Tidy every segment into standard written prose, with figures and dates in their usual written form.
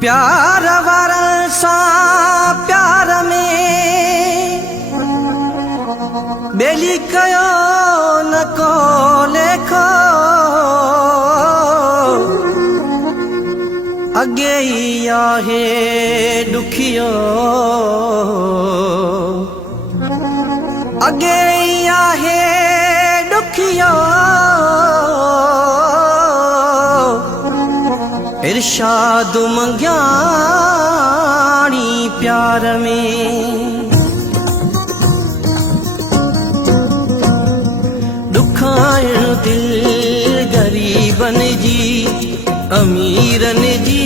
प्यार वारनि सां प्यार में ॿेली कयो न को लेखो, अॻे ई आहे ॾुखियो, अॻे ई आहे ॾुखियो। इरशाद मंगियाणी प्यार में, दुखाइण दिल गरीबन जी अमीरन जी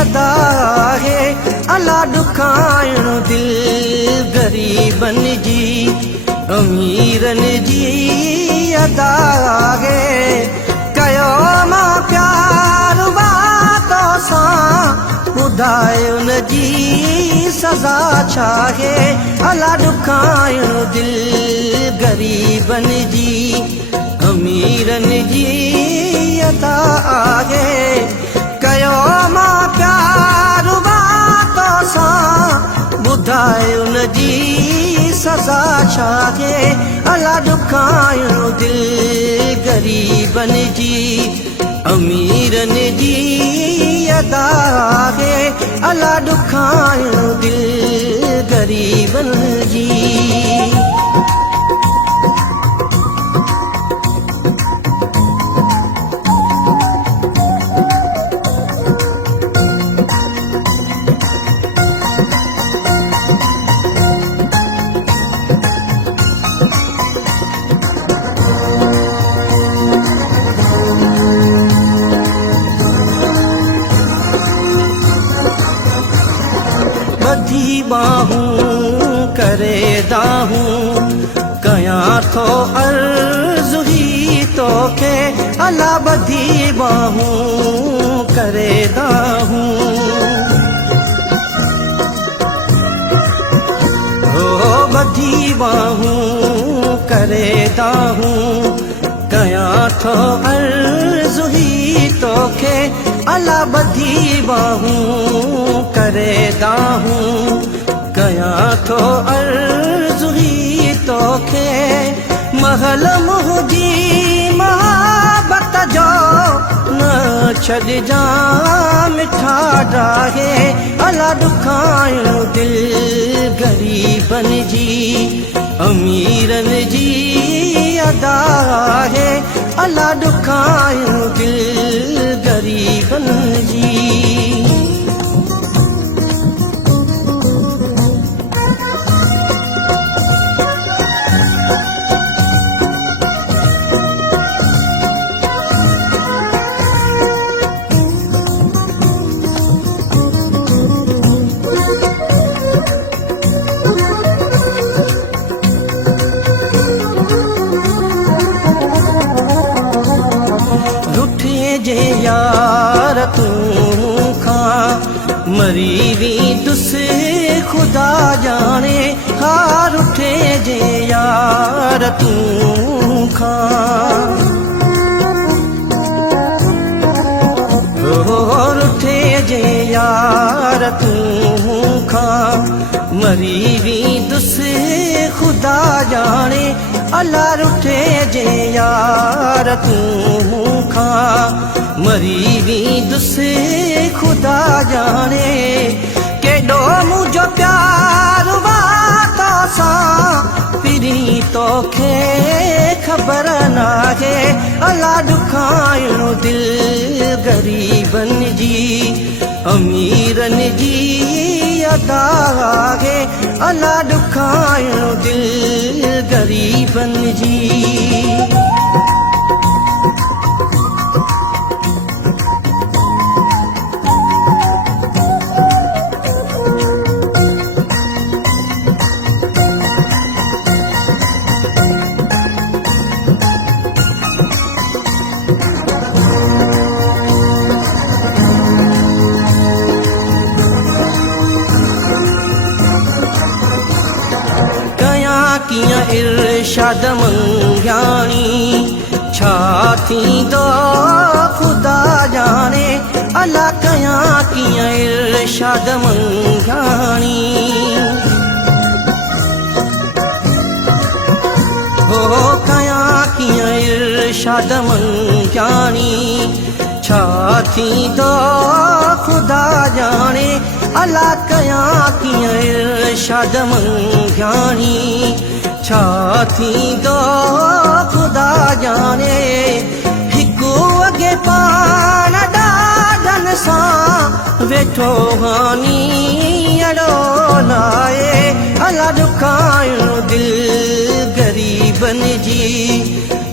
अदा है। अला दुखाइण दिल गरीबन जी अमीरन जी अदा है। कयो मां प्यार वातो सां ॿुधायो न जी सज़ा छा है। अला दुखाइण दिल गरीबन जी अमीरन जी अदा आहे। कयो मां प्यार वातो सां ॿुधायो न जी सज़ा छा है। अला दुखाइण दिल गरीबन जी अमीरन जी अदा है। अला दुखाइण दिल गरीबन जी। बधी बाहूं करे दाहूं कयां थो अर्ज़ु ही तोखे। अला बधी बाहूं करे दाहूं, हो बधी बाहूं करे दाहूं कयां थो अर्ज़ु ही तोखे। अला बधी बाहूं करे दाहूं कयां थो अर्ज़ु ही तोखे। महल मुंहिंजी मोहबत जो न छॾिजां मिठा डाहे। अला दुखाइण दिल गरीबन जी अमीरन जी अदा है। अला दुखाइण दिल गरीबन जी। जे यार तूं खां मरी वेंदुस खुदा जाने। हार उठे जे यार तूं खां, होर उठे जे यार तूं खां मरी वेंदुस खुदा जाने। अला रुठे जे यार तूं खां मरी वेंदुस खुदा जाने। केॾो मुंहिंजो प्यार वातो सां पिरी तोखे ख़बर नाहे। अला दुखाइण दिल गरीबन जी अमीरन जी अदा है। अला दुखाइण दिल गरीबन जी। कियां इरशाद मंगियाणी छा थींदो खुदा जाने। अला कयां कीअं इरशाद मंगाणी हो कयां कीअं इरशाद मंगाणी छा थींदो खुदा जाने अला कयां कीअं इरशाद मंगाणी छा थींदो खुदा जाने हिकु अॻे पाण ॾाढनि सां वेठो हानी अड़ो लाए अला ॾुखाइणो दिलि ग़रीबनि जी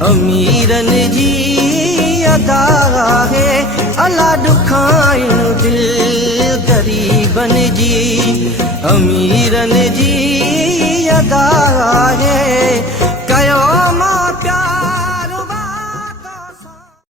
अमीरनि जी अदा आहे अला ॾुखाइणो दिलि ग़रीबनि जी अमीरनि जी अदा आहे